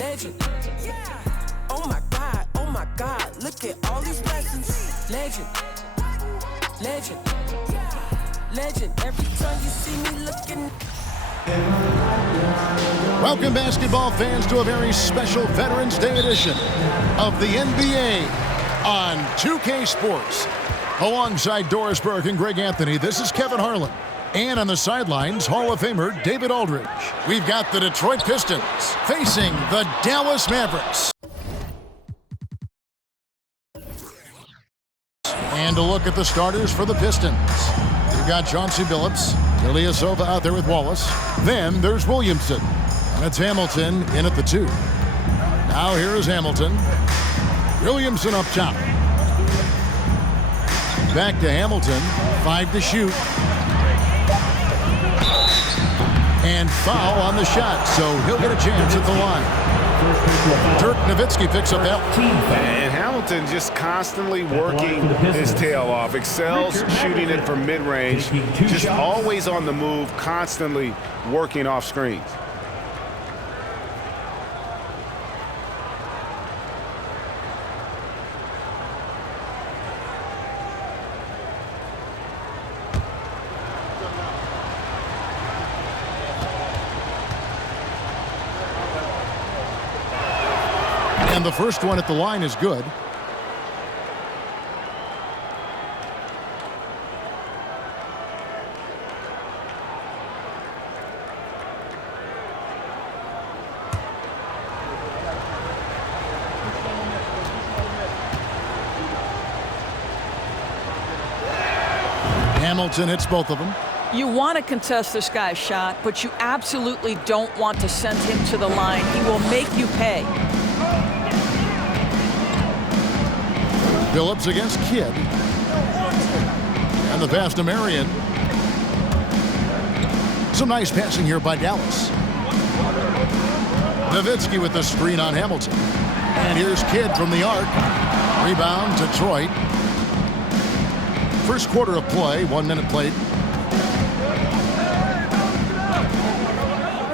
legend. Oh my God, look at all these blessings. Legend, legend, legend. Every time you see me looking. Welcome, basketball fans, to a very special Veterans Day edition of the NBA on 2K Sports. Alongside Doris Burke and Greg Anthony, this is Kevin Harlan. And on the sidelines, Hall of Famer David Aldridge. We've got the Detroit Pistons facing the Dallas Mavericks. And a look at the starters for the Pistons. We've got Chauncey Billups, Ilyasova out there with Wallace. Then there's Williamson. And it's Hamilton in at the 2. Now here is Hamilton. Williamson up top. Back to Hamilton. 5 to shoot. And foul on the shot, so he'll get a chance at the line. Dirk Nowitzki picks up that. And Hamilton just constantly working his tail off. Excels shooting it from mid-range. Just always on the move, constantly working off screens. And the first one at the line is good. Hamilton hits both of them. You want to contest this guy's shot, but you absolutely don't want to send him to the line. He will make you pay. Billups against Kidd. And the pass to Marion. Some nice passing here by Dallas. Nowitzki with the screen on Hamilton. And here's Kidd from the arc. Rebound, Detroit. First quarter of play, 1 minute played.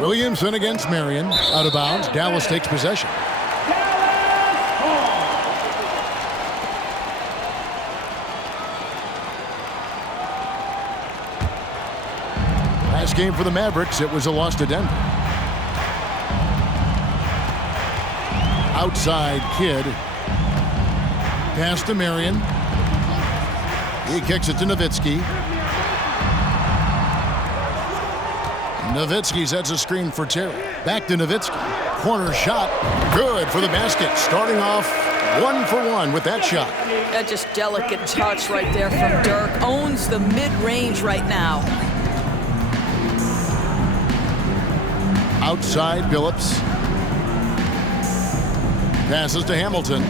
Williamson against Marion. Out of bounds. Dallas takes possession. Last game for the Mavericks, it was a loss to Denver. Outside Kidd. Pass to Marion. He kicks it to Nowitzki. Nowitzki sets a screen for Terry. Back to Nowitzki. Corner shot. Good for the basket. Starting off 1 for 1 with that shot. That just delicate touch right there from Dirk. Owns the mid-range right now. Outside Billups. Passes to Hamilton.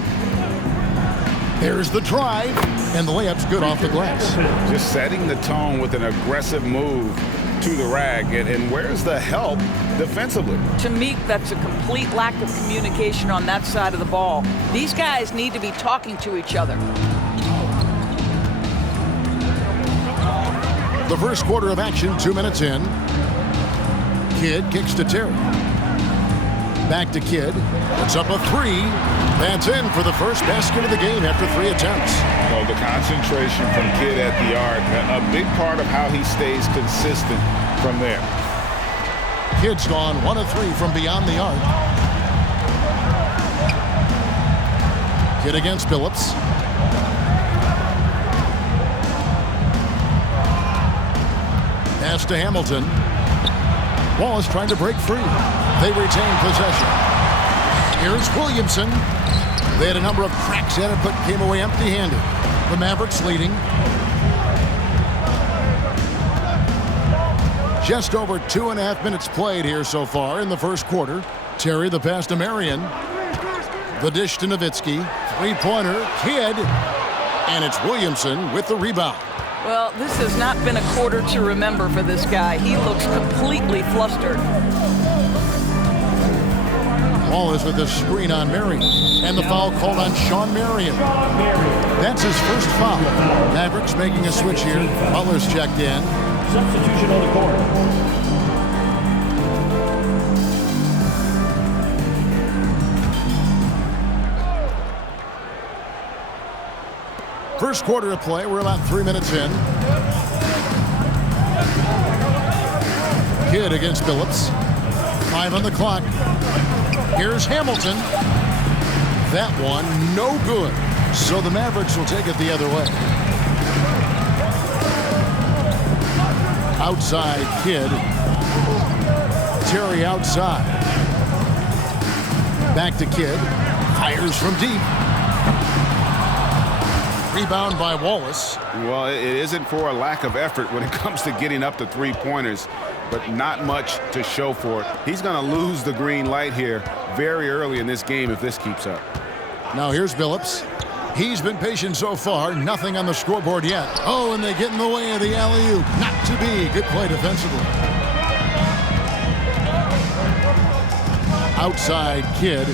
There's the drive. And the layup's good off the glass. Just setting the tone with an aggressive move to the rack. And where's the help defensively? To me, that's a complete lack of communication on that side of the ball. These guys need to be talking to each other. The first quarter of action, 2 minutes in. Kidd kicks to Terry. Back to Kidd. It's up a 3. That's in for the first basket of the game after 3 attempts. Well, the concentration from Kidd at the arc, a big part of how he stays consistent from there. Kidd's gone 1 of 3 from beyond the arc. Kidd against Billups. Pass to Hamilton. Wallace trying to break free. They retain possession. Here's Williamson. They had a number of cracks at it, but came away empty-handed. The Mavericks leading. Just over 2.5 minutes played here so far in the first quarter. Terry the pass to Marion. The dish to Nowitzki. Three-pointer, Kidd. And it's Williamson with the rebound. Well, this has not been a quarter to remember for this guy. He looks completely flustered. Wallace with the screen on Marion. And the foul called on Sean Marion. That's his first foul. Mavericks making a switch here. Butler's checked in. Substitution on the court. First quarter of play. We're about 3 minutes in. Kidd against Billups. 5 on the clock. Here's Hamilton. That one, no good. So the Mavericks will take it the other way. Outside, Kidd. Terry outside. Back to Kidd. Fires from deep. Rebound by Wallace. Well, it isn't for a lack of effort when it comes to getting up to three-pointers, but not much to show for it. He's going to lose the green light here very early in this game if this keeps up. Now here's Billups. He's been patient so far. Nothing on the scoreboard yet. Oh, and they get in the way of the alley-oop. Not to be. Good play defensively. Outside, Kidd.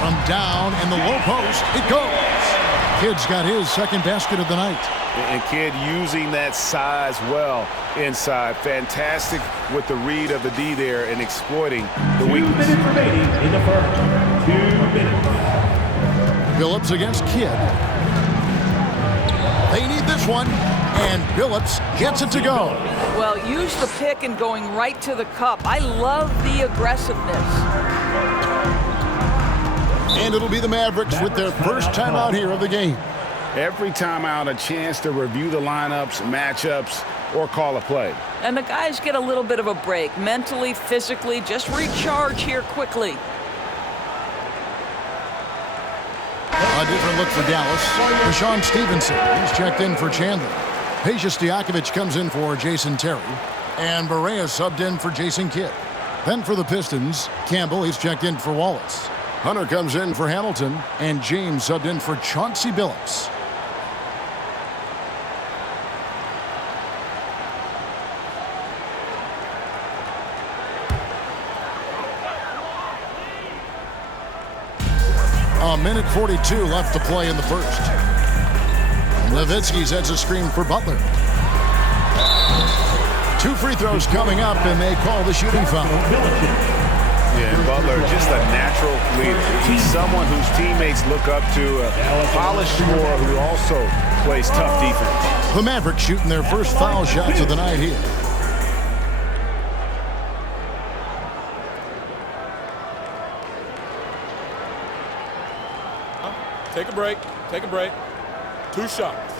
From down in the low post, it goes. Kidd's got his second basket of the night. And Kidd using that size well inside. Fantastic with the read of the D there and exploiting the weakness. 2 minutes remaining in the first. 2 minutes. Billups against Kidd. They need this one, and Billups gets it to go. Well, use the pick and going right to the cup. I love the aggressiveness. And it'll be the Mavericks with their first timeout here of the game. Every timeout, a chance to review the lineups, matchups, or call a play. And the guys get a little bit of a break, mentally, physically, just recharge here quickly. A different look for Dallas. Rashawn Stevenson, he's checked in for Chandler. Peja Stojakovic comes in for Jason Terry. And Barea subbed in for Jason Kidd. Then for the Pistons, Campbell, he's checked in for Wallace. Hunter comes in for Hamilton. And James subbed in for Chauncey Billups. A minute 42 left to play in the first. Nowitzki sets a screen for Butler. 2 free throws coming up, and they call the shooting foul. Yeah, and Butler, just a natural leader. He's someone whose teammates look up to, a polished scorer who also plays tough defense. The Mavericks shooting their first foul shots of the night here. Take a break. Take a break. 2 shots.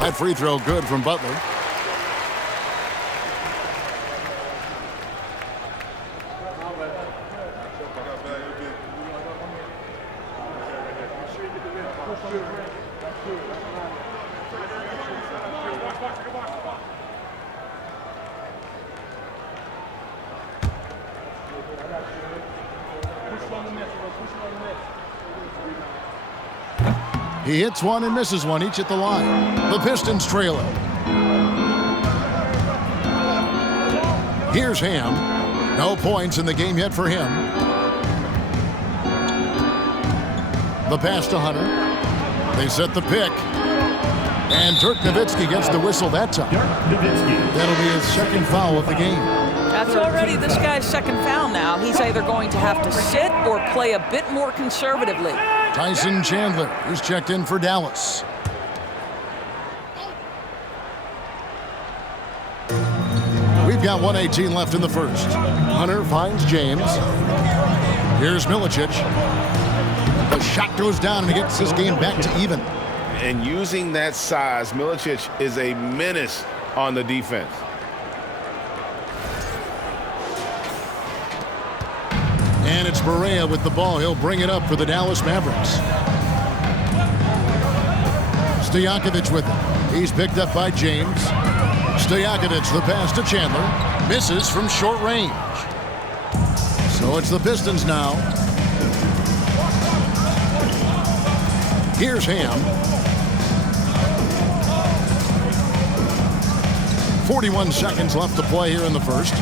That free throw good from Butler. He hits one and misses one, each at the line. The Pistons trail it. Here's Ham. No points in the game yet for him. The pass to Hunter. They set the pick. And Dirk Nowitzki gets the whistle that time. That'll be his second foul of the game. That's already this guy's second foul now. He's either going to have to sit or play a bit more conservatively. Tyson Chandler is checked in for Dallas. We've got 1:18 left in the first. Hunter finds James. Here's Milicic. The shot goes down and he gets this game back to even. And using that size, Milicic is a menace on the defense. And it's Barea with the ball. He'll bring it up for the Dallas Mavericks. Stojakovic with it. He's picked up by James. Stojakovic, the pass to Chandler. Misses from short range. So it's the Pistons now. Here's Ham. 41 seconds left to play here in the first.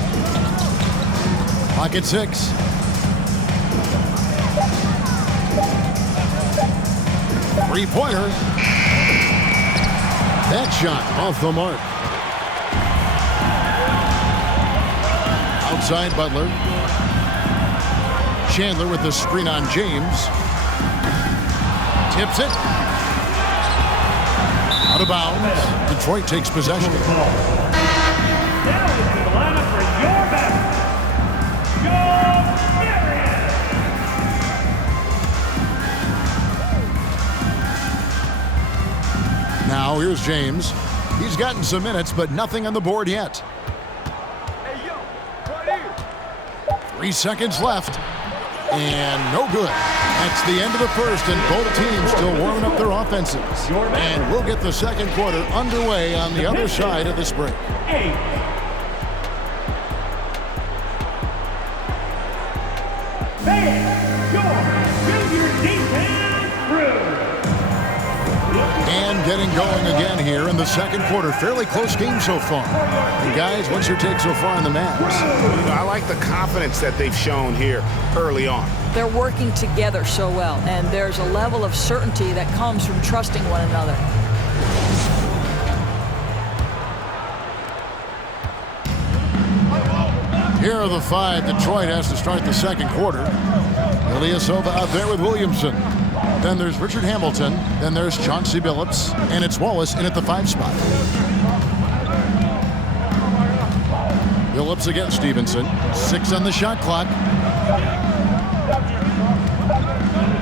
Clock at 6. Three-pointer. That shot off the mark. Outside Butler. Chandler with the screen on James. Tips it. Out of bounds. Detroit takes possession. Now is the lineup for your Mavericks. Now here's James. He's gotten some minutes, but nothing on the board yet. 3 seconds left. And no good. That's the end of the first, and both teams still warming up their offenses. And we'll get the second quarter underway on the other side of this break. And getting going again here in the second quarter. Fairly close game so far. And guys, what's your take so far on the Mavs? You know, I like the confidence that they've shown here early on. They're working together so well, and there's a level of certainty that comes from trusting one another. Here are the 5 Detroit has to start the second quarter. Ilyasova out there with Williamson. Then there's Richard Hamilton. Then there's Chauncey Billups. And it's Wallace in at the 5 spot. Billups against Stevenson. 6 on the shot clock.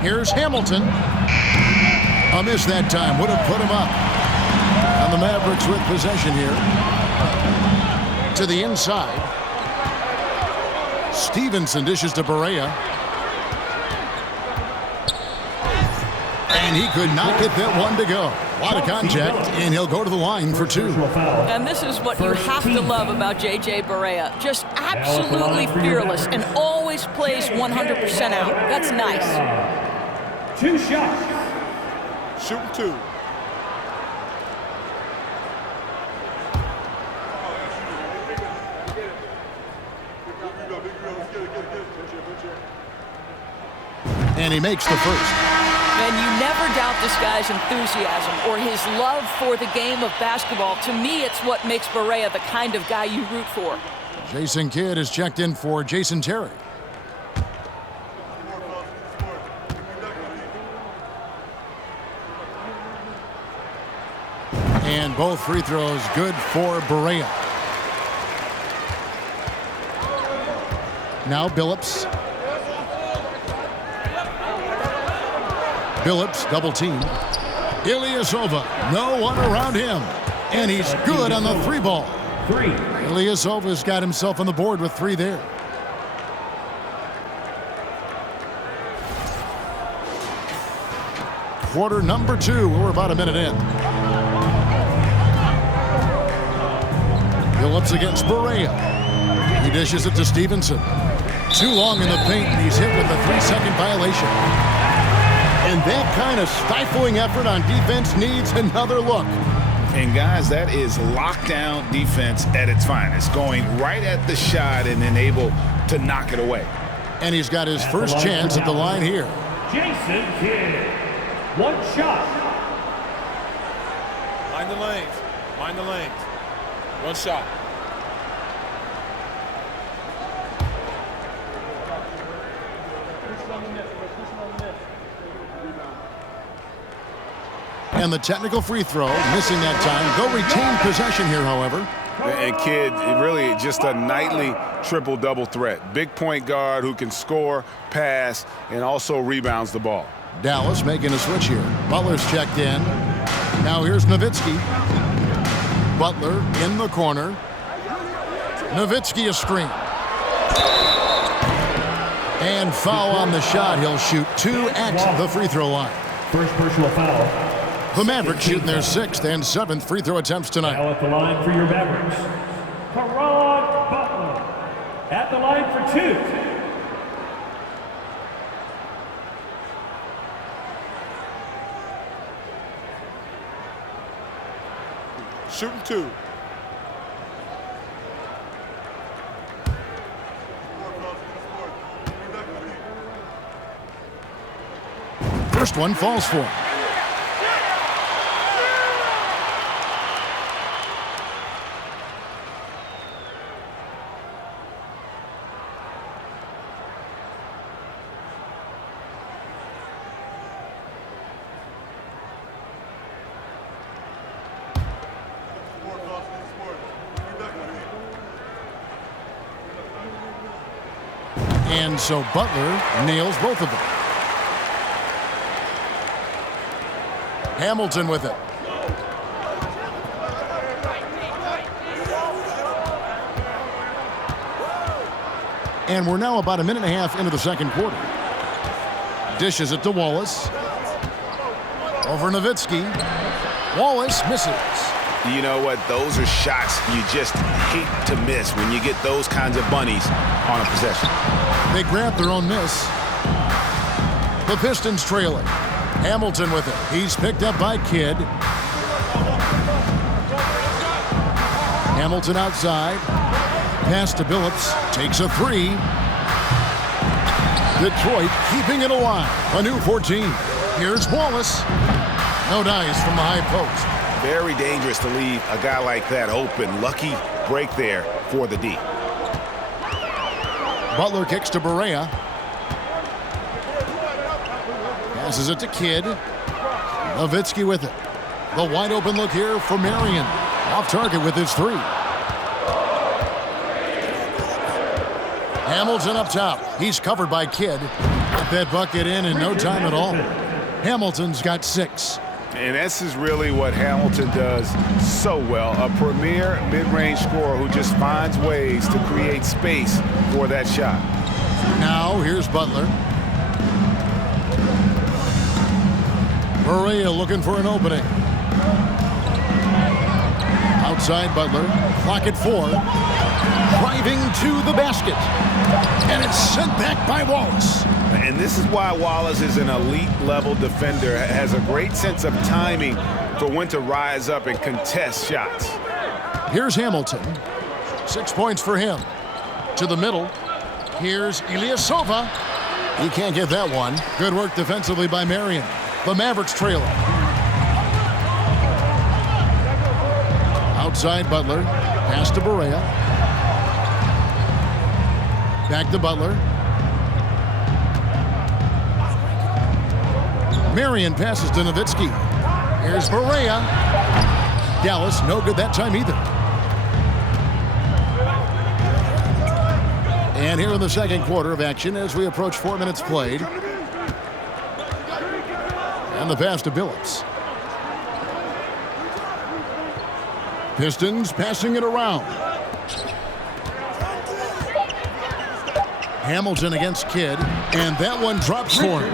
Here's Hamilton. A miss that time. Would have put him up. And the Mavericks with possession here. To the inside. Stevenson dishes to Barea. And he could not get that one to go. A lot of contact, and he'll go to the line for 2. And this is what you have to love about J.J. Barea. Just absolutely fearless and always plays 100% out. That's nice. 2 shots. Shooting 2. And he makes the first. And you never doubt this guy's enthusiasm or his love for the game of basketball. To me, it's what makes Barea the kind of guy you root for. Jason Kidd is checked in for Jason Terry. And both free throws good for Barea. Now Billups. Billups double team. Ilyasova, no one around him. And he's good on the 3 ball. 3. Ilyasova's got himself on the board with 3 there. Quarter number 2. We're about a minute in. Billups against Barea. He dishes it to Stevenson. Too long in the paint, and he's hit with a 3-second violation. And that kind of stifling effort on defense needs another look. And guys, that is lockdown defense at its finest. Going right at the shot and then able to knock it away. And he's got his first chance at the line here. Jason Kidd. 1 shot. Mind the lanes. Mind the lanes. 1 shot. And the technical free throw, missing that time. They'll retain possession here, however. And Kidd, really just a nightly triple-double threat. Big point guard who can score, pass, and also rebounds the ball. Dallas making a switch here. Butler's checked in. Now here's Nowitzki. Butler in the corner. Nowitzki a screen. And foul on the shot. He'll shoot 2 at the free throw line. First personal foul. The Mavericks shooting their 6th and 7th free throw attempts tonight. Now at the line for your Mavericks, Caron Butler. At the line for 2. Shooting 2. First one falls for him. And so Butler nails both of them. Hamilton with it. And we're now about a minute and a half into the second quarter. Dishes it to Wallace. Over Nowitzki. Wallace misses. You know what? Those are shots you just hate to miss when you get those kinds of bunnies on a possession. They grab their own miss. The Pistons trailing. Hamilton with it. He's picked up by Kidd. Hamilton outside. Pass to Billups. Takes a three. Detroit keeping it alive. A new 14. Here's Wallace. No dice from the high post. Very dangerous to leave a guy like that open. Lucky break there for the D. Butler kicks to Barea. Passes it to Kidd. Nowitzki with it. The wide open look here for Marion. Off target with his three. Hamilton up top. He's covered by Kidd. Got that bucket in no time at all. Hamilton's got 6. And this is really what Hamilton does so well. A premier mid-range scorer who just finds ways to create space for that shot. Now here's Butler. Barea looking for an opening. Outside Butler. Clock at 4. Driving to the basket. And it's sent back by Wallace. And this is why Wallace is an elite-level defender. Has a great sense of timing for when to rise up and contest shots. Here's Hamilton. 6 points for him. To the middle. Here's Ilyasova. He can't get that one. Good work defensively by Marion. The Mavericks trailing. Outside Butler. Pass to Barea. Back to Butler. Marion passes to Nowitzki. Here's Barea. Dallas, no good that time either. And here in the second quarter of action as we approach 4 minutes played. And the pass to Billups. Pistons passing it around. Hamilton against Kidd, and that one drops for him.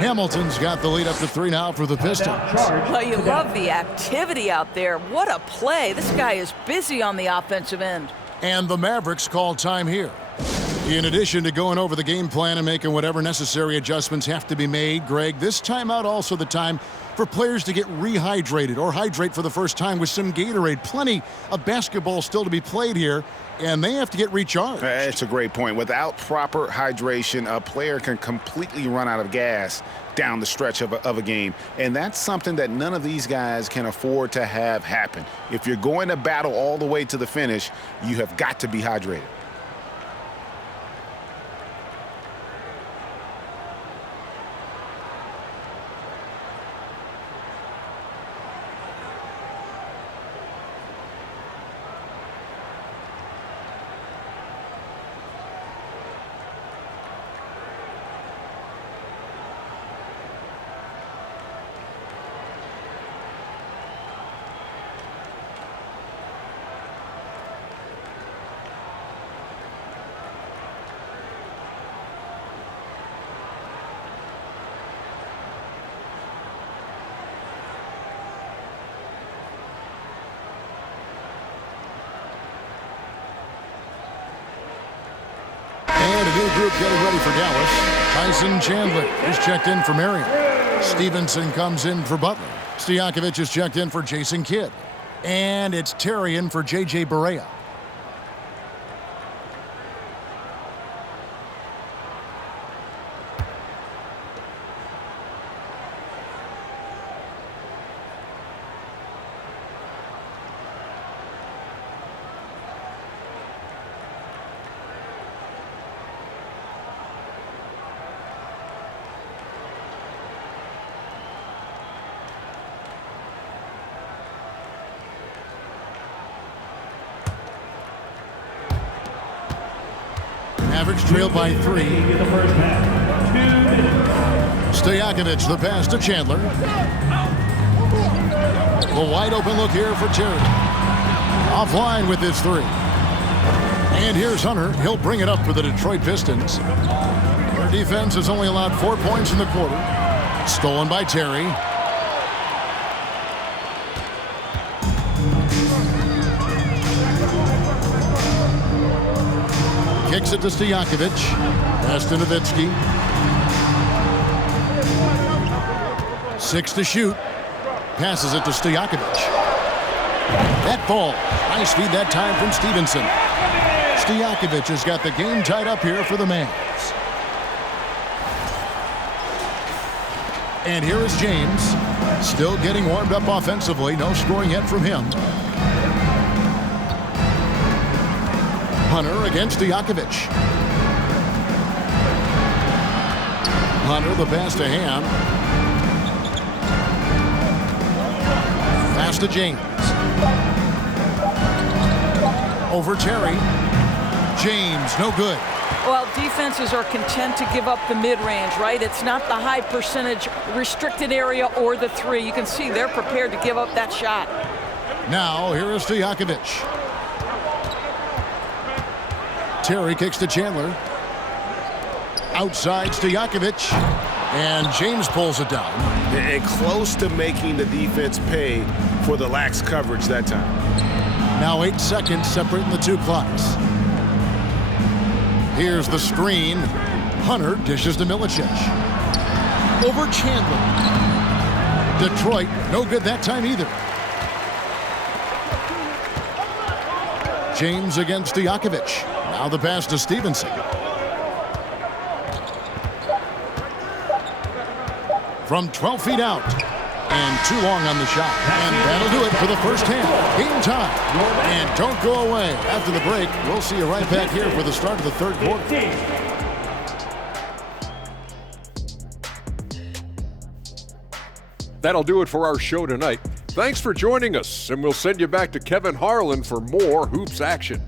Hamilton's got the lead up to 3 now for the Pistons. Well, you love the activity out there. What a play. This guy is busy on the offensive end. And the Mavericks call time here. In addition to going over the game plan and making whatever necessary adjustments have to be made, Greg, this timeout also the time for players to get rehydrated or hydrate for the first time with some Gatorade. Plenty of basketball still to be played here, and they have to get recharged. That's a great point. Without proper hydration, a player can completely run out of gas down the stretch of a game. And that's something that none of these guys can afford to have happen. If you're going to battle all the way to the finish, you have got to be hydrated. And a new group getting ready for Dallas. Tyson Chandler is checked in for Marion. Stevenson comes in for Butler. Stojakovic is checked in for Jason Kidd. And it's Terry in for J.J. Barea. Mavericks trail by 3. In the first half. 2 minutes. Stojakovic, the pass to Chandler. The wide open look here for Terry. Offline with his 3. And here's Hunter. He'll bring it up for the Detroit Pistons. Their defense has only allowed 4 points in the quarter. Stolen by Terry. Kicks it to Stojakovic. Pass to Nowitzki. 6 to shoot. Passes it to Stojakovic. That ball. Nice feed that time from Stevenson. Stojakovic has got the game tied up here for the Mavs. And here is James. Still getting warmed up offensively. No scoring yet from him. Hunter against Stojakovic. Hunter, the pass to Ham. Pass to James. Over Terry. James, no good. Well, defenses are content to give up the mid-range, right? It's not the high percentage restricted area or the 3. You can see they're prepared to give up that shot. Now, here is Stojakovic. Terry kicks to Chandler. Outside Stojakovic. And James pulls it down. And close to making the defense pay for the lax coverage that time. Now 8 seconds separating the 2 clocks. Here's the screen. Hunter dishes to Milicic. Over Chandler. Detroit, no good that time either. James against Stojakovic. Now the pass to Stevenson. From 12 feet out. And too long on the shot. And that'll do it for the first half. Game time. And don't go away. After the break, we'll see you right back here for the start of the third quarter. That'll do it for our show tonight. Thanks for joining us, and we'll send you back to Kevin Harlan for more hoops action.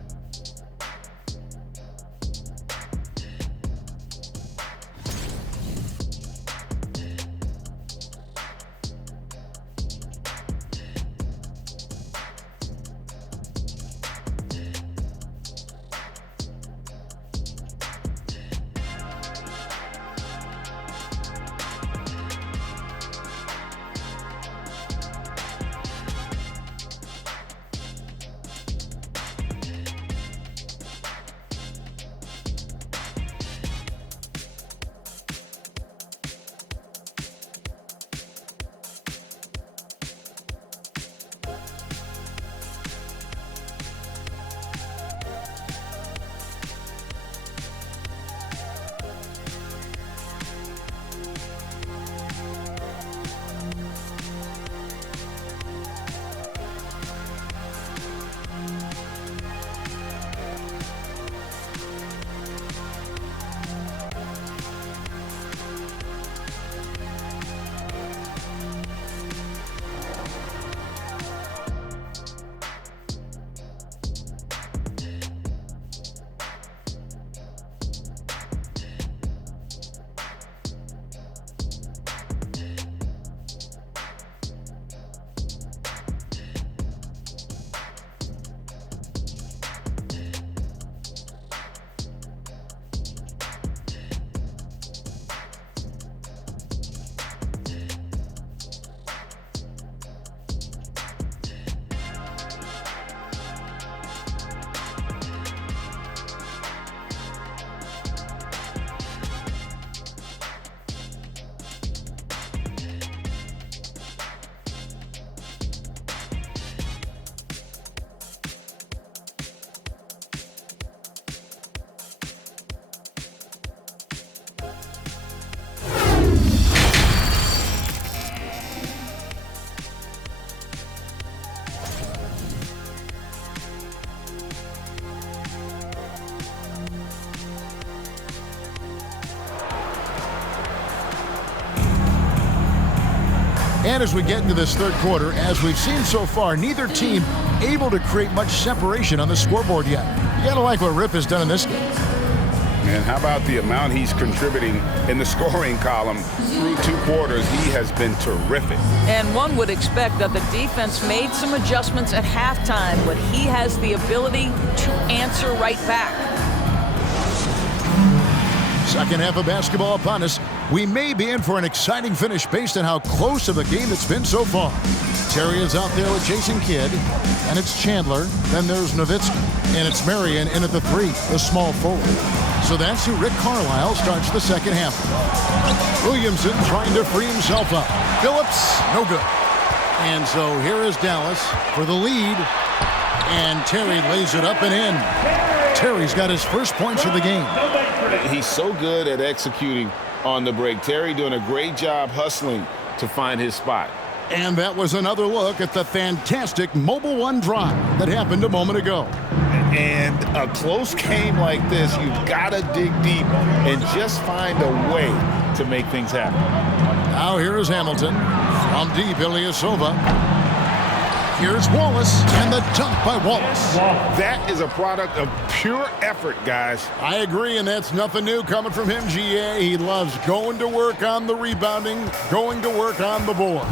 And as we get into this third quarter, as we've seen so far, neither team able to create much separation on the scoreboard yet. You gotta like what Rip has done in this game. And how about the amount he's contributing in the scoring column through 2 quarters? He has been terrific. And one would expect that the defense made some adjustments at halftime, but he has the ability to answer right back. Second half of basketball upon us. We may be in for an exciting finish based on how close of a game it's been so far. Terry is out there with Jason Kidd, and it's Chandler. Then there's Nowitzki, and it's Marion in at the 3, the small forward. So that's who Rick Carlisle starts the second half. Williamson trying to free himself up. Billups, no good. And so here is Dallas for the lead, and Terry lays it up and in. Terry's got his first points of the game. He's so good at executing on the break. Terry doing a great job hustling to find his spot. And that was another look at the fantastic Mobile One drive that happened a moment ago. And a close game like this, you've got to dig deep and just find a way to make things happen. Now here is Hamilton. From deep, Ilyasova. Here's Wallace, and the dunk by Wallace. That is a product of pure effort, guys. I agree, and that's nothing new coming from him, GA. He loves going to work on the rebounding, going to work on the boards.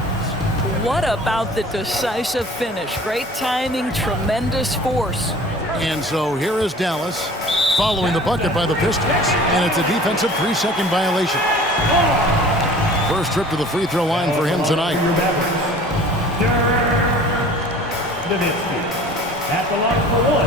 What about the decisive finish? Great timing, tremendous force. And so here is Dallas following the bucket by the Pistons, and it's a defensive 3-second violation. First trip to the free throw line for him tonight. Nowitzki at the line for 1.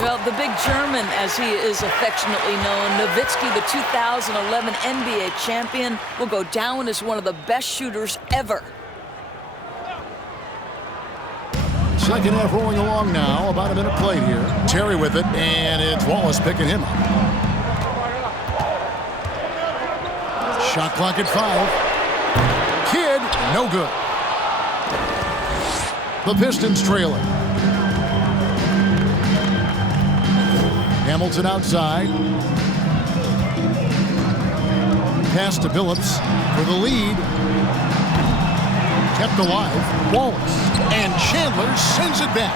Well, the big German, as he is affectionately known, Nowitzki, the 2011 NBA champion, will go down as one of the best shooters ever. Second half rolling along now. About a minute played here. Terry with it, and it's Wallace picking him up. Shot clock at 5. Kidd, no good. The Pistons trailing. Hamilton outside. Pass to Billups for the lead. Kept alive. Wallace. And Chandler sends it back.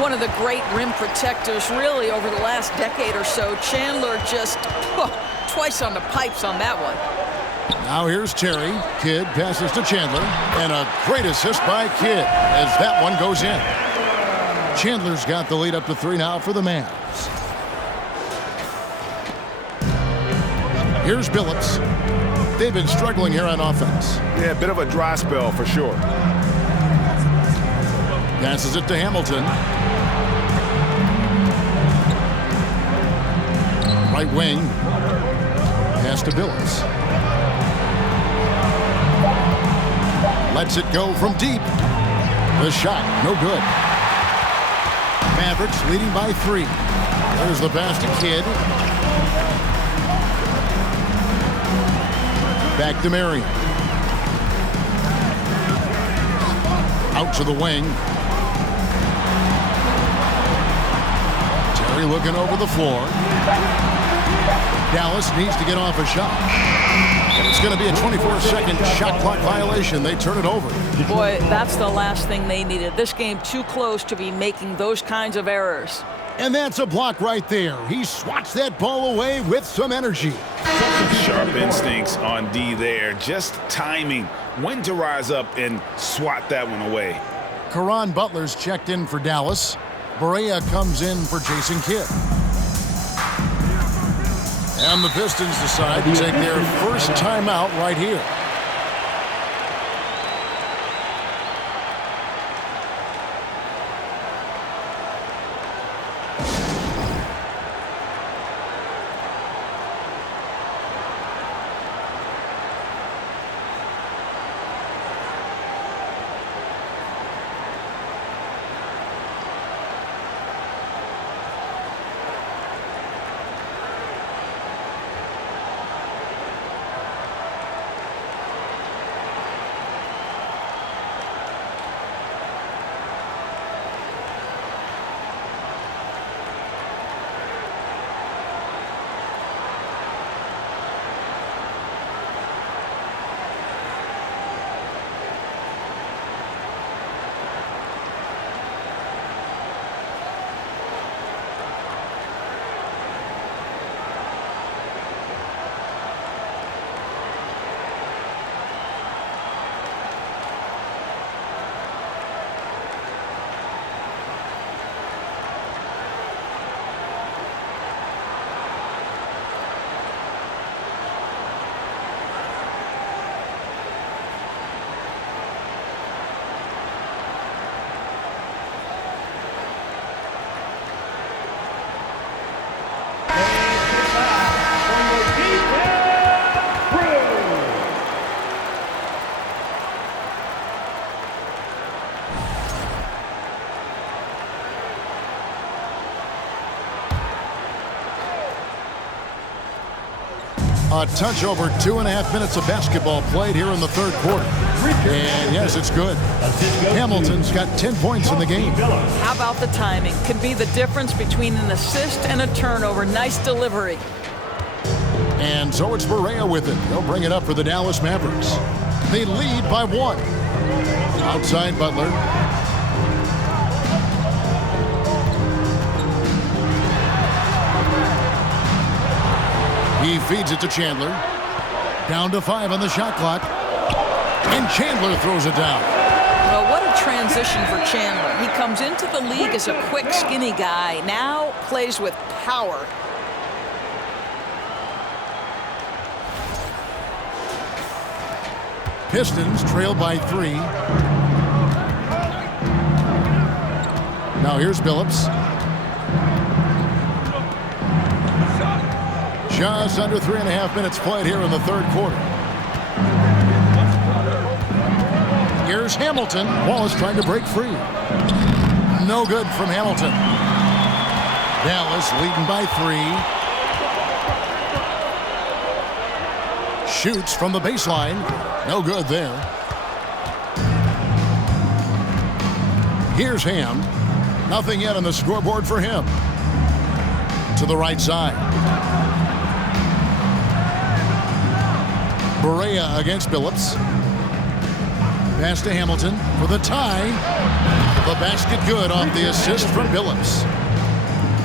One of the great rim protectors, really, over the last decade or so. Chandler just twice on the pipes on that one. Now here's Terry. Kidd passes to Chandler. And a great assist by Kidd as that one goes in. Chandler's got the lead up to 3 now for the Mavs. Here's Billups. They've been struggling here on offense. Yeah, a bit of a dry spell for sure. Passes it to Hamilton. Right wing. Pass to Billups. Lets it go from deep. The shot, no good. Mavericks leading by 3. There's the pass to Kidd. Back to Marion. Out to the wing. Terry looking over the floor. Dallas needs to get off a shot. And it's going to be a 24-second shot clock violation. They turn it over. Boy, that's the last thing they needed. This game too close to be making those kinds of errors. And that's a block right there. He swats that ball away with some energy. Sharp instincts on D there. Just timing when to rise up and swat that one away. Caron Butler's checked in for Dallas. Barea comes in for Jason Kidd. And the Pistons decide to take their first timeout right here. A touch over 2.5 minutes of basketball played here in the third quarter. And yes, it's good. Hamilton's got 10 points in the game. How about the timing? Can be the difference between an assist and a turnover. Nice delivery. And so it's Barea with it. They'll bring it up for the Dallas Mavericks. They lead by 1. Outside Butler. He feeds it to Chandler. Down to 5 on the shot clock. And Chandler throws it down. Well, what a transition for Chandler. He comes into the league as a quick, skinny guy. Now plays with power. Pistons trail by 3. Now here's Billups. Just under 3.5 minutes played here in the third quarter. Here's Hamilton. Wallace trying to break free. No good from Hamilton. Dallas leading by 3. Shoots from the baseline. No good there. Here's Ham. Nothing yet on the scoreboard for him. To the right side. Barea against Billups. Pass to Hamilton for the tie. The basket good off the assist from Billups.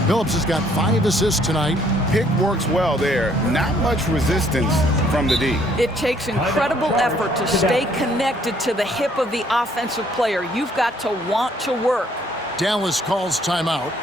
Billups has got 5 assists tonight. Pick works well there. Not much resistance from the D. It takes incredible effort to stay connected to the hip of the offensive player. You've got to want to work. Dallas calls timeout.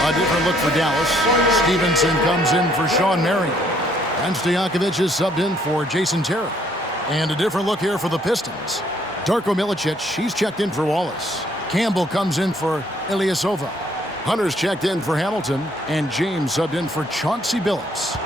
A different look for Dallas. Stevenson comes in for Sean Marion. And Stojakovic is subbed in for Jason Terra. And a different look here for the Pistons. Darko Milicic, he's checked in for Wallace. Campbell comes in for Ilyasova. Hunter's checked in for Hamilton. And James subbed in for Chauncey Billups.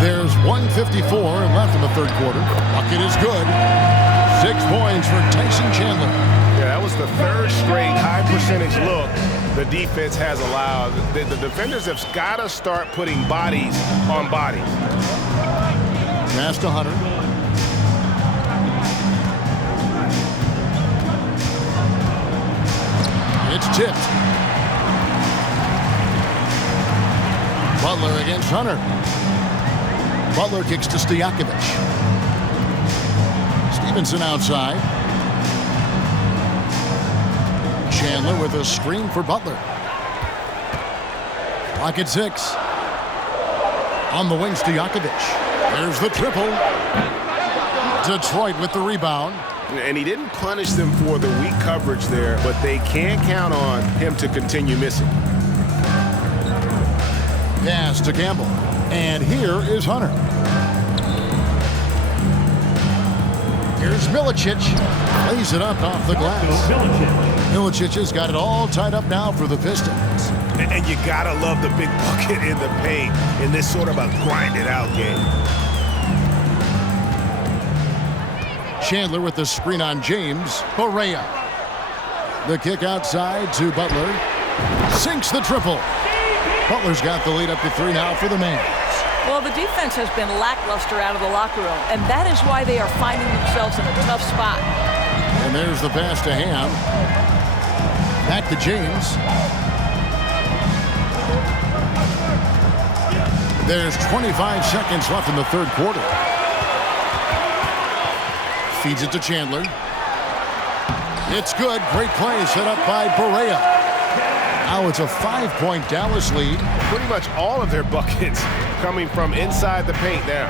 There's 1:54 left in the third quarter. Bucket is good. 6 points for Tyson Chandler. Yeah, that was the third straight high percentage look the defense has allowed. The defenders have got to start putting bodies on bodies. Pass to Hunter. It's tipped. Butler against Hunter. Butler kicks to Stojakovic. Stevenson outside. Chandler with a screen for Butler. Clock at 6. On the wing, Stojakovic. There's the triple. Detroit with the rebound. And he didn't punish them for the weak coverage there, but they can't count on him to continue missing. Pass to Campbell. And here is Hunter. Here's Milicic. Lays it up off the glass. Milicic has got it all tied up now for the Pistons. And you gotta love the big bucket in the paint in this sort of a grinded-out game. Chandler with the screen on James. Correa. The kick outside to Butler. Sinks the triple. Butler's got the lead up to 3 now for the Mavs. Well, the defense has been lackluster out of the locker room, and that is why they are finding themselves in a tough spot. And there's the pass to Ham. Back to James. There's 25 seconds left in the third quarter. Feeds it to Chandler. It's good. Great play set up by Correa. Now it's a 5-point Dallas lead. Pretty much all of their buckets coming from inside the paint now.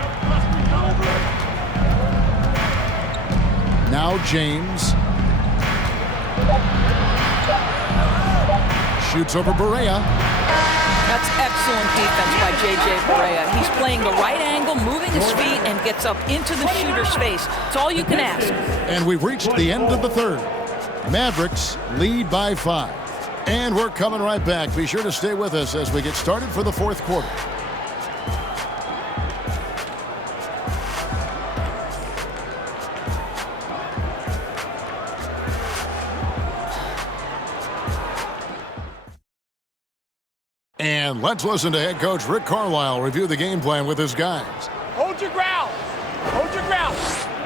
Now James. Shoots over Barea. That's excellent defense by J.J. Barea. He's playing the right angle, moving his feet, and gets up into the shooter's face. It's all you can ask. And we've reached the end of the third. Mavericks lead by 5. And we're coming right back. Be sure to stay with us as we get started for the fourth quarter. And let's listen to head coach Rick Carlisle review the game plan with his guys. Hold your ground. Hold your ground.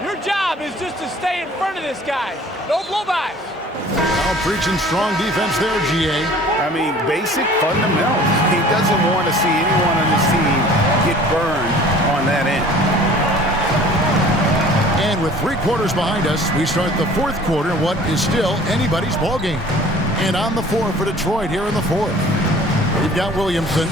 Your job is just to stay in front of this guy. No blow-bys. Now preaching strong defense there, G.A. I mean, basic fundamentals. He doesn't want to see anyone on his team get burned on that end. And with 3 quarters behind us, we start the fourth quarter in what is still anybody's ball game. And on the floor for Detroit here in the fourth. We've got Williamson.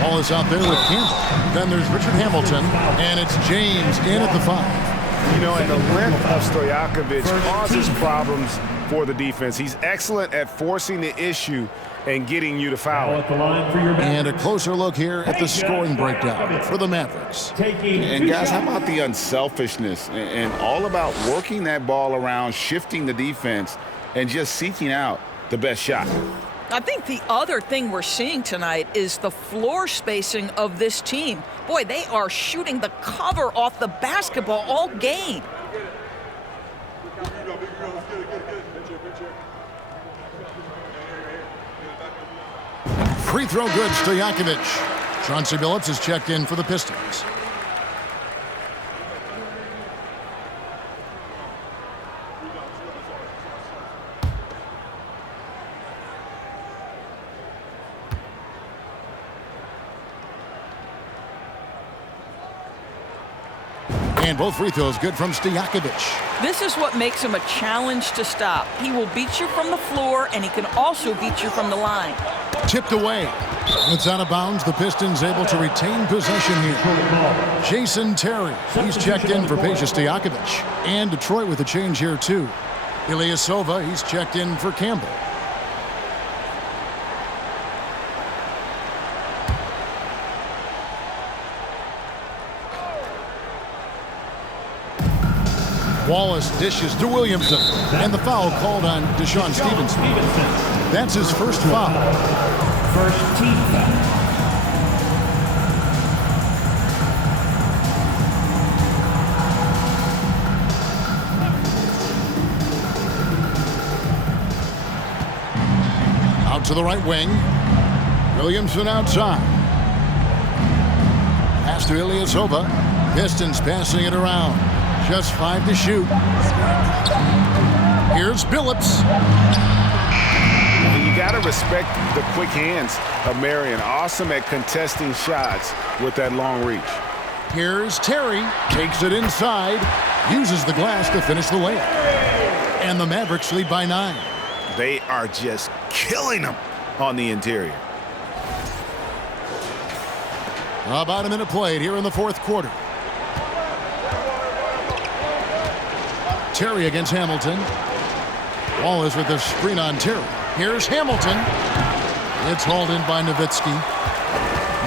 Ball is out there with Campbell. Then there's Richard Hamilton. And it's James in at the 5. You know, and the length of Stojakovic causes problems for the defense. He's excellent at forcing the issue and getting you to foul. And a closer look here at the scoring breakdown for the Mavericks. And guys, how about the unselfishness and all about working that ball around, shifting the defense, and just seeking out the best shot? I think the other thing we're seeing tonight is the floor spacing of this team. Boy, they are shooting the cover off the basketball all game. Free throw good, Stojakovic. Chauncey Billups is checked in for the Pistons. And both free throws good from Stojakovic. This is what makes him a challenge to stop. He will beat you from the floor, and he can also beat you from the line. Tipped away. It's out of bounds. The Pistons able to retain possession here. Jason Terry. He's checked in for Peja Stojakovic. And Detroit with a change here, too. Ilyasova. He's checked in for Campbell. Wallace dishes to Williamson. And the foul called on Deshaun Stevenson. That's his first foul. First team foul. Out to the right wing. Williamson outside. Pass to Ilyasova. Pistons passing it around. Just 5 to shoot. Here's Billups. You got to respect the quick hands of Marion. Awesome at contesting shots with that long reach. Here's Terry. Takes it inside. Uses the glass to finish the layup. And the Mavericks lead by 9. They are just killing them on the interior. About a minute played here in the fourth quarter. Terry against Hamilton. Wallace with the screen on Terry. Here's Hamilton. It's hauled in by Nowitzki.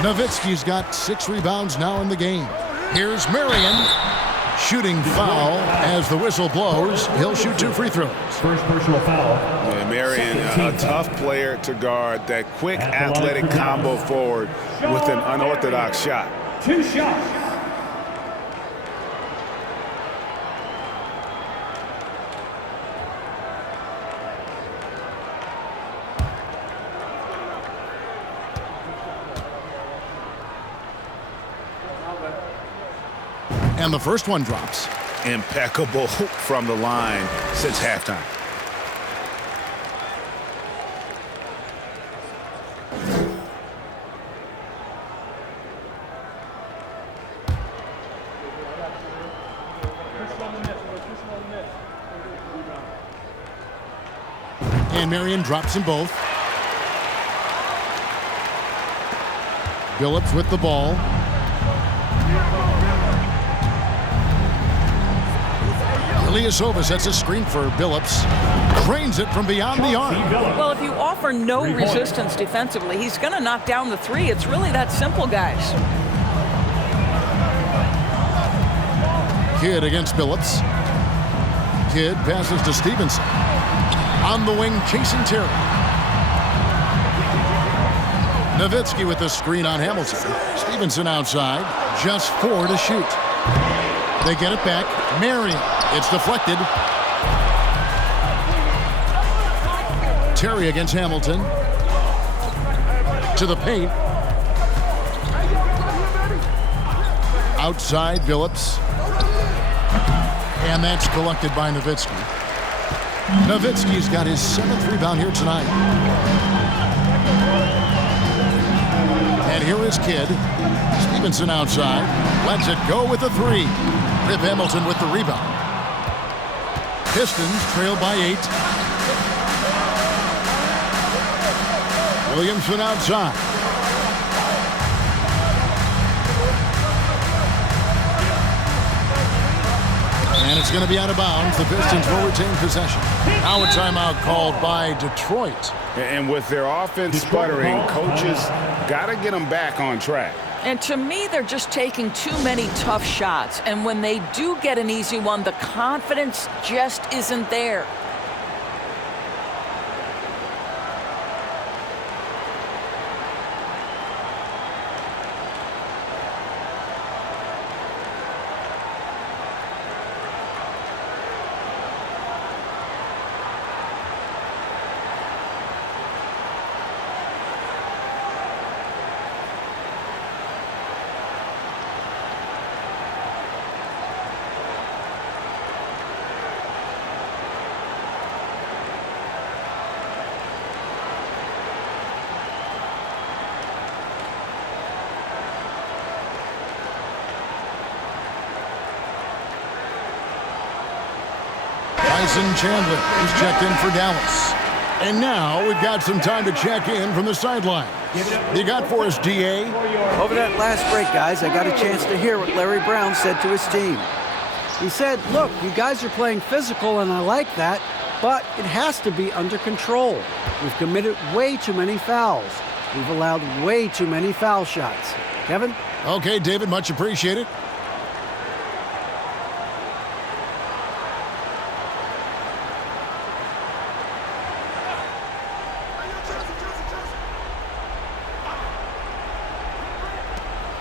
Nowitzki's got 6 rebounds now in the game. Here's Marion. Shooting foul as the whistle blows. He'll shoot 2 free throws. First personal foul. Yeah, Marion, a tough player to guard. That quick athletic combo forward with an unorthodox shot. 2 shots. And the first one drops. Impeccable from the line since halftime. And Marion drops them both. Billups with the ball. Ilyasova sets a screen for Billups. Cranes it from beyond the arc. Well, if you offer no resistance defensively, he's going to knock down the 3. It's really that simple, guys. Kidd against Billups. Kidd passes to Stevenson. On the wing, chasing Terry. Nowitzki with the screen on Hamilton. Stevenson outside. Just 4 to shoot. They get it back. Marion. It's deflected. Terry against Hamilton. To the paint. Outside, Billups. And that's collected by Nowitzki. Nowitzki's got his 7th rebound here tonight. And here is Kidd. Stevenson outside. Lets it go with a 3. Rip Hamilton with the rebound. Pistons trail by 8. Williamson outside. And it's going to be out of bounds. The Pistons will retain possession. Now a timeout called by Detroit. And with their offense sputtering, coaches got to get them back on track. And to me, they're just taking too many tough shots. And when they do get an easy one, the confidence just isn't there. Tyson Chandler is checked in for Dallas. And now we've got some time to check in from the sideline. You got for us, DA? Over that last break, guys, I got a chance to hear what Larry Brown said to his team. He said, look, you guys are playing physical, and I like that, but it has to be under control. We've committed way too many fouls. We've allowed way too many foul shots. Kevin? Okay, David, much appreciated.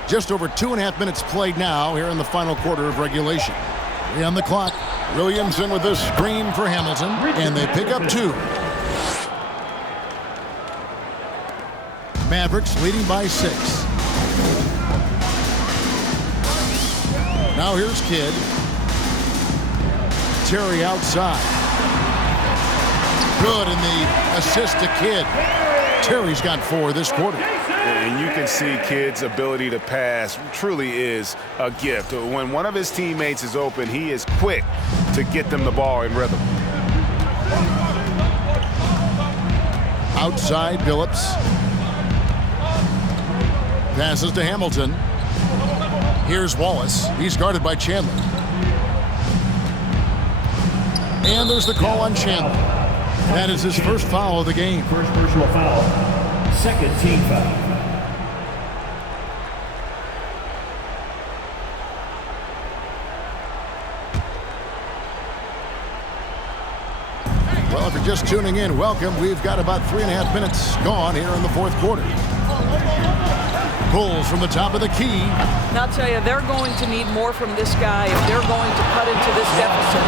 Just over 2.5 minutes played now here in the final quarter of regulation. 3 on the clock. Williamson with this screen for Hamilton, and they pick up 2. Mavericks leading by 6. Now here's Kidd. Terry outside. Good, and the assist to Kidd. Terry's got 4 this quarter. And you can see Kidd's ability to pass truly is a gift. When one of his teammates is open, he is quick to get them the ball in rhythm. Outside, Billups. Passes to Hamilton. Here's Wallace. He's guarded by Chandler. And there's the call on Chandler. That is his first foul of the game. First personal foul. Second team foul. Well, if you're just tuning in, welcome. We've got about 3.5 minutes gone here in the fourth quarter. Bulls from the top of the key. And I'll tell you, they're going to need more from this guy if they're going to cut into this deficit.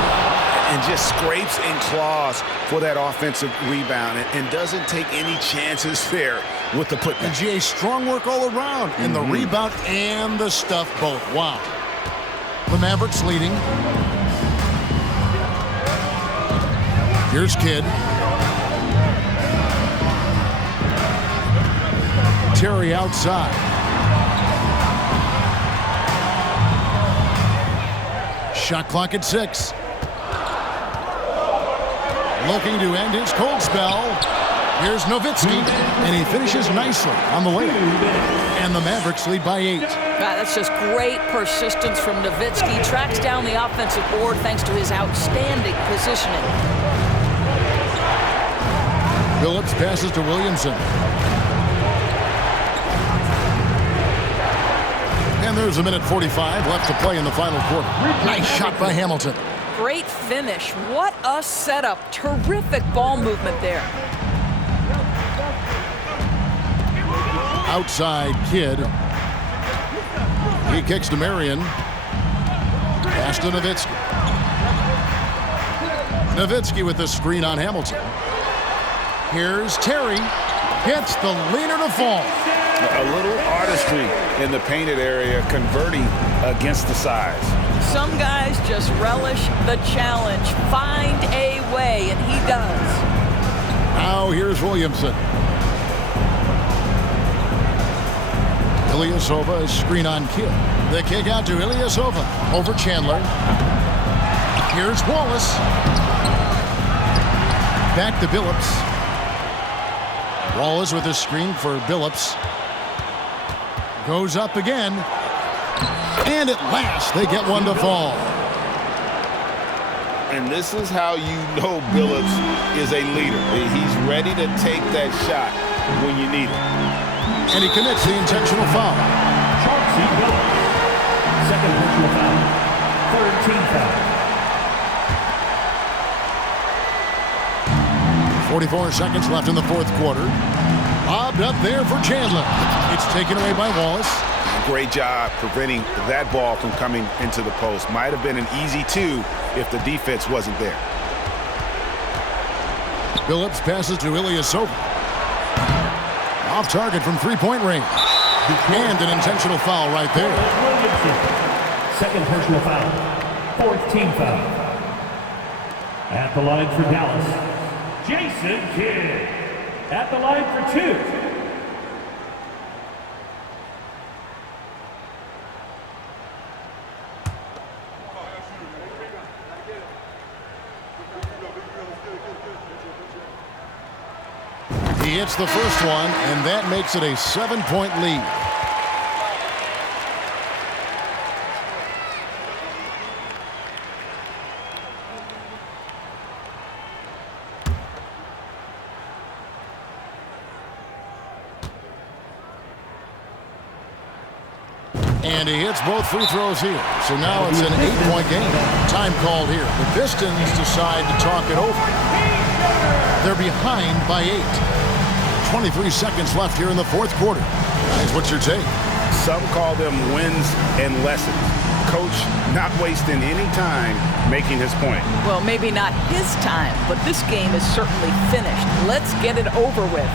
And just scrapes and claws for that offensive rebound and doesn't take any chances there with the putback. And GA, strong work all around in the rebound and the stuff both. Wow. The Mavericks leading. Here's Kidd. Terry outside. Shot clock at 6. Looking to end his cold spell. Here's Nowitzki, and he finishes nicely on the layup. And the Mavericks lead by 8. That's just great persistence from Nowitzki. Tracks down the offensive board thanks to his outstanding positioning. Billups passes to Williamson. And there's a minute 45 left to play in the final quarter. Nice shot by Hamilton. Great finish. What a setup. Terrific ball movement there. Outside Kidd. He kicks to Marion. Pass to Nowitzki. Nowitzki with the screen on Hamilton. Here's Terry. Hits the leaner to fall. A little artistry in the painted area, converting against the size. Some guys just relish the challenge. Find a way, and he does. Now here's Williamson. Ilyasova is screen on Kidd. The kick out to Ilyasova over Chandler. Here's Wallace. Back to Billups. Wallace with his screen for Billups. Goes up again. And at last, they get one to fall. And this is how you know Billups is a leader. He's ready to take that shot when you need it. And he commits the intentional foul. Chauncey Billups. Second personal foul. Third team foul. 44 seconds left in the fourth quarter. Lobbed up there for Chandler. It's taken away by Wallace. Great job preventing that ball from coming into the post. Might have been an easy 2 if the defense wasn't there. Billups passes to Ilyasova. Off target from three-point range. And an intentional foul right there. Williamson. Second personal foul. Fourth team foul. At the line for Dallas, Jason Kidd. At the line for 2. He hits the first one, and that makes it a 7-point lead. And he hits both free throws here. So now it's an 8-point game. Time called here. The Pistons decide to talk it over. They're behind by 8. 23 seconds left here in the fourth quarter. Guys, what's your take? Some call them wins and lessons. Coach not wasting any time making his point. Well, maybe not his time, but this game is certainly finished. Let's get it over with.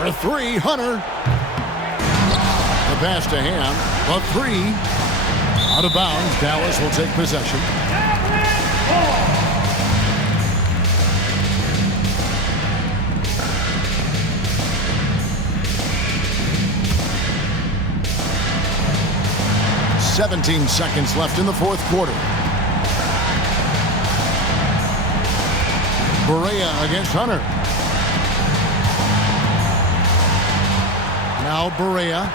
For three, Hunter. The pass to Ham. A three. Out of bounds. Dallas will take possession. Ball. 17 seconds left in the fourth quarter. Barea against Hunter. Now Barea.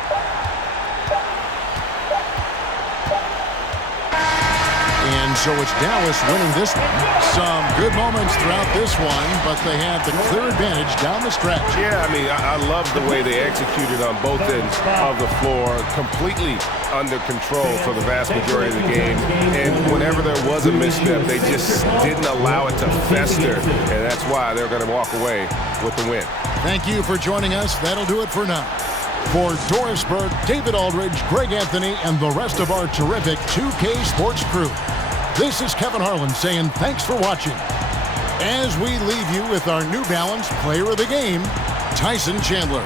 And so it's Dallas winning this one. Some good moments throughout this one, but they had the clear advantage down the stretch. Yeah, I mean, I love the way they executed on both ends of the floor, completely under control for the vast majority of the game. And whenever there was a misstep, they just didn't allow it to fester, and that's why they're going to walk away with the win. Thank you for joining us. That'll do it for now. For Doris Burke, David Aldridge, Greg Anthony, and the rest of our terrific 2K Sports crew, this is Kevin Harlan saying thanks for watching. As we leave you with our New Balance Player of the Game, Tyson Chandler.